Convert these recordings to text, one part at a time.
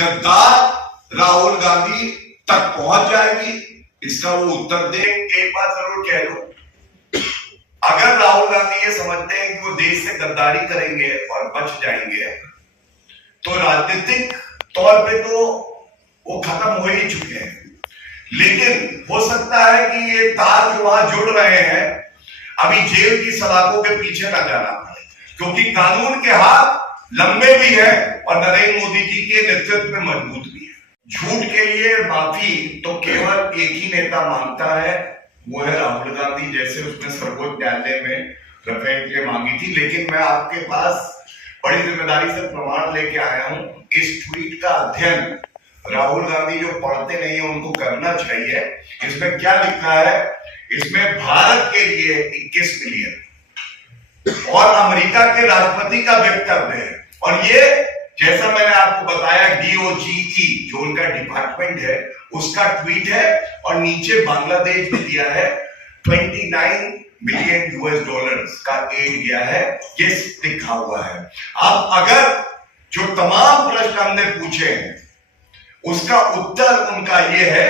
गद्दार राहुल गांधी तक पहुंच जाएगी, इसका वो उत्तर दे। एक बात जरूर कह दो, अगर राहुल गांधी ये समझते हैं कि वो देश से गद्दारी करेंगे और बच जाएंगे, तो राजनीतिक तौर पे तो वो खत्म हो ही चुके हैं। लेकिन हो सकता है कि ये तार जो वहां जुड़ रहे हैं अभी जेल की सलाखों के पीछे ना जाना पड़े, क्योंकि कानून के हाथ लंबे भी है और नरेंद्र मोदी जी के नेतृत्व में मजबूत भी है। झूठ के लिए माफी तो केवल एक ही नेता मांगता है, वो है राहुल गांधी। जैसे उसने सर्वोच्च न्यायालय में राफेल के लिए मांगी थी। लेकिन मैं आपके पास बड़ी जिम्मेदारी से प्रमाण लेके आया हूं। इस ट्वीट का अध्ययन राहुल गांधी जो पढ़ते नहीं है उनको करना चाहिए। इसमें क्या लिखा है? इसमें भारत के लिए 21 मिलियन और अमेरिका के राष्ट्रपति का वक्तव्य है। और ये जैसा मैंने आपको बताया DOGE जो उनका डिपार्टमेंट है उसका ट्वीट है, और नीचे बांग्लादेश ने दिया है 29 मिलियन US$ का एड दिया है, ये लिखा हुआ है। अब अगर जो तमाम प्रश्न हमने पूछे हैं उसका उत्तर उनका ये है,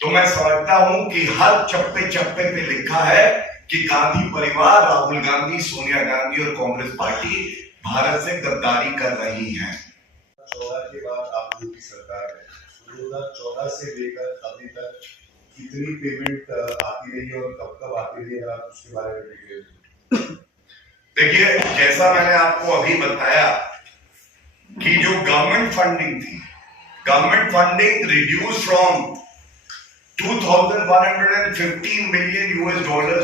तो मैं समझता हूं कि हर चप्पे चप्पे पे लिखा है कि गांधी परिवार, राहुल गांधी, सोनिया गांधी और कांग्रेस पार्टी भारत से गद्दारी कर रही है। 2014 के बाद आप लोगों की सरकार है, 2014 से लेकर अभी तक कितनी पेमेंट आती रही है और कब कब आती रही है, अगर आप उसके बारे में डिटेल। देखिए, जैसा मैंने आपको अभी बताया कि जो गवर्नमेंट फंडिंग थी, government funding reduce from 2,115 million US$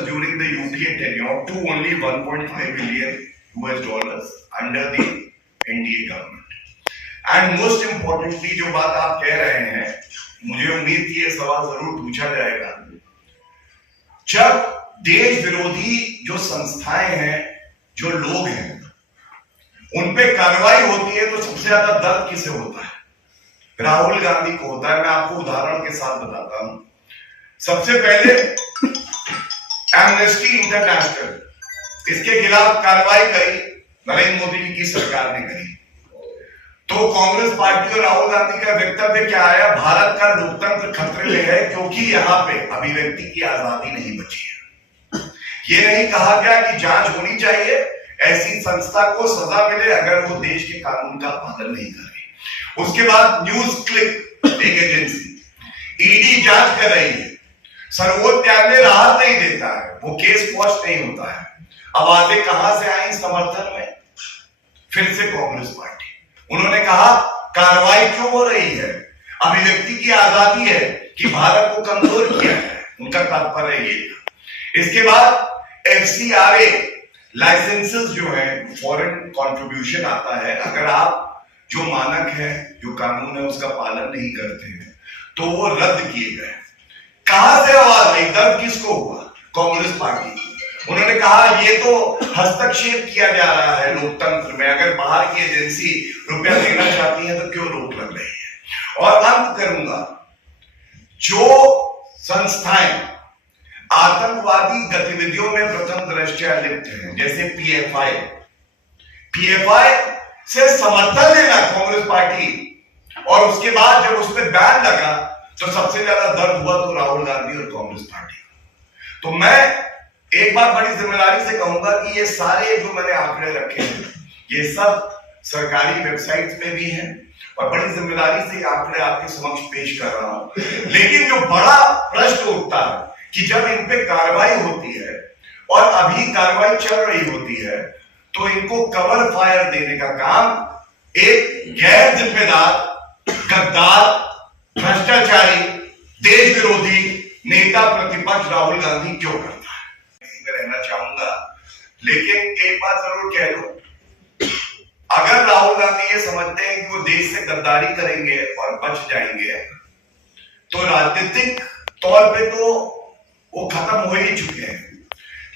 during the UPA tenure to only 1.5 billion US$ under the NDA government. And most importantly, जो बात आप कह रहे हैं, मुझे उम्मीद थी ये सवाल जरूर पूछा जाएगा। जब देश विरोधी जो संस्थाएं हैं, जो लोग हैं, उन पे कार्रवाई होती है तो सबसे ज्यादा दर्द किसे होता है? राहुल गांधी को होता है। मैं आपको उदाहरण के साथ बताता हूं। सबसे पहले एमनेस्टी इंटरनेशनल, इसके खिलाफ कार्रवाई करी नरेंद्र मोदी जी की सरकार ने करी, तो कांग्रेस पार्टी और राहुल गांधी का वक्तव्य क्या आया? भारत का लोकतंत्र खतरे में है क्योंकि यहाँ पे अभिव्यक्ति की आजादी नहीं बची है। ये नहीं कहा गया कि जांच होनी चाहिए, ऐसी संस्था को सजा मिले अगर वो देश के कानून का पालन नहीं करे। उसके बाद न्यूज क्लिक एक एजेंसी, ईडी जांच कर रही है, सर्वोच्च न्यायालय राहत नहीं देता है, वो केस क्वॉश नहीं होता है। आवाजें कहां से आई समर्थन में? फिर से कांग्रेस पार्टी, उन्होंने कहा कार्रवाई क्यों हो रही है? अभिव्यक्ति की आजादी है कि भारत को कमजोर किया है, उनका तात्पर्य ये था। इसके बाद FCRA लाइसेंसेस जो है, फॉरेन कंट्रीब्यूशन आता है, अगर आप जो मानक है, जो कानून है, उसका पालन नहीं करते हैं तो वो रद्द किए गए। कहां से आवाज आई? दर्द किसको हुआ? कांग्रेस पार्टी को। उन्होंने कहा ये तो हस्तक्षेप किया जा रहा है लोकतंत्र में, अगर बाहर की एजेंसी रुपया देना चाहती है तो क्यों रोक लग रही है? और अंत करूंगा, जो संस्थाएं आतंकवादी गतिविधियों में प्रथम दृष्टया लिप्त हैं, जैसे PFI से समर्थन लेना कांग्रेस पार्टी, और उसके बाद जब उस पर बैन लगा तो सबसे ज्यादा दर्द हुआ तो राहुल गांधी और कांग्रेस पार्टी को। तो मैं एक बात बड़ी जिम्मेदारी से कहूंगा कि ये सारे जो मैंने आंकड़े रखे हैं, ये सब सरकारी वेबसाइट्स पे भी हैं, और बड़ी जिम्मेदारी से आंकड़े आपके समक्ष पेश कर रहा हूं। लेकिन जो बड़ा प्रश्न उठता है कि जब इन पे कार्रवाई होती है, और अभी कार्रवाई चल रही होती है, तो इनको कवर फायर देने का काम एक गैर जिम्मेदार, गद्दार, भ्रष्टाचारी, देश विरोधी नेता प्रतिपक्ष राहुल गांधी क्यों करता है? इसी में रहना चाहूंगा। लेकिन एक बात जरूर कह दो, अगर राहुल गांधी ये समझते हैं कि वो देश से गद्दारी करेंगे और बच जाएंगे, तो राजनीतिक तौर पे तो वो खत्म हो ही चुके हैं।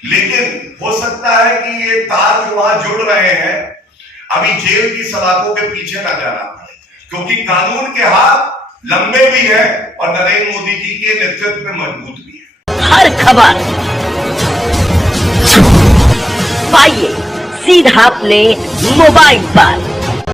लेकिन हो सकता है कि ये तार जो वहां जुड़ रहे हैं अभी जेल की सलाखों के पीछे ना जाना पड़े, क्योंकि कानून के हाथ लंबे भी है और नरेंद्र मोदी जी के नेतृत्व में मजबूत भी है। हर खबर पाइए सीधा अपने मोबाइल पर।